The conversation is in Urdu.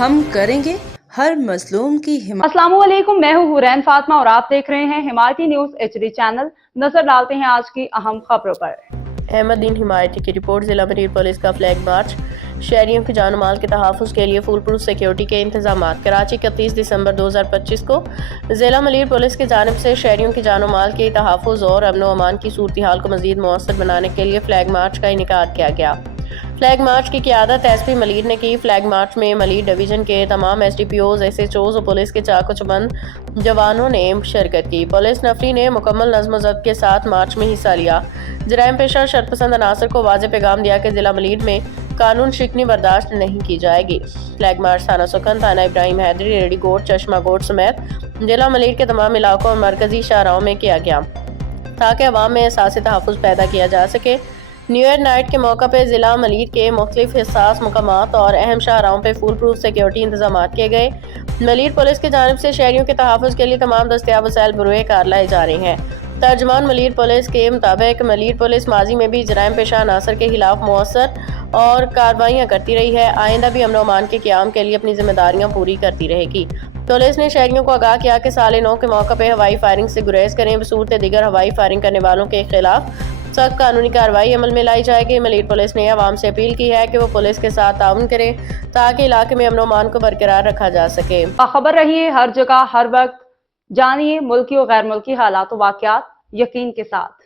ہم کریں گے ہر مظلوم کی حمایت۔ السلام علیکم، میں ہوں حورین فاطمہ اور آپ دیکھ رہے ہیں حمایتی نیوز HD چینل۔ نظر ڈالتے ہیں آج کی اہم خبروں پر۔ احمد دین حمایتی کی رپورٹ۔ ضلع ملیر پولیس کا فلیگ مارچ، شہریوں کی جان و مال کے تحفظ کے لیے فول پروف سیکیورٹی کے انتظامات۔ کراچی 31 دسمبر 2025 کو ضلع ملیر پولیس کی جانب سے شہریوں کی جان و مال کے تحفظ اور امن و امان کی صورتحال کو مزید مؤثر بنانے کے لیے فلیگ مارچ کا انعقاد کیا گیا۔ فلیگ مارچ کی قیادت ایس پی ملیر نے کی۔ فلیگ مارچ میں ملیر ڈویژن کے تمام SDPOs، SHOs اور پولیس کے چاق و چوبند جوانوں نے شرکت کی۔ پولیس نفری نے مکمل نظم و ضبط کے ساتھ مارچ میں حصہ لیا۔ جرائم پیشہ شرپسند عناصر کو واضح پیغام دیا کہ ضلع ملیر میں قانون شکنی برداشت نہیں کی جائے گی۔ فلیگ مارچ تھانہ سکھن، تھانہ ابراہیم حیدری، ریڈی کوٹ، چشمہ کوٹ سمیت ضلع ملیر کے تمام علاقوں اور مرکزی شاہراہوں میں کیا گیا تاکہ عوام میں احساس تحفظ پیدا کیا جا سکے۔ نیو ایئر نائٹ کے موقع پہ ضلع ملیر کے مختلف حساس مقامات اور اہم شاہراہوں پہ فول پروف سیکیورٹی انتظامات کیے گئے۔ ملیر پولیس کی جانب سے شہریوں کے تحفظ کے لیے تمام دستیاب وسائل بروئے کار لائے جا رہے ہیں۔ ترجمان ملیر پولیس کے مطابق ملیر پولیس ماضی میں بھی جرائم پیشہ عناصر کے خلاف مؤثر اور کارروائیاں کرتی رہی ہے، آئندہ بھی امن و امان کے قیام کے لیے اپنی ذمہ داریاں پوری کرتی رہے گی۔ پولیس نے شہریوں کو آگاہ کیا کہ سال نو کے موقع پہ ہوائی فائرنگ سے گریز کریں، بصورت دیگر ہوائی فائرنگ کرنے والوں کے خلاف سخت قانونی کارروائی عمل میں لائی جائے گی۔ ملیر پولیس نے عوام سے اپیل کی ہے کہ وہ پولیس کے ساتھ تعاون کریں تاکہ علاقے میں امن و امان کو برقرار رکھا جا سکے۔ باخبر رہیے ہر جگہ ہر وقت، جانیے ملکی اور غیر ملکی حالات و واقعات یقین کے ساتھ۔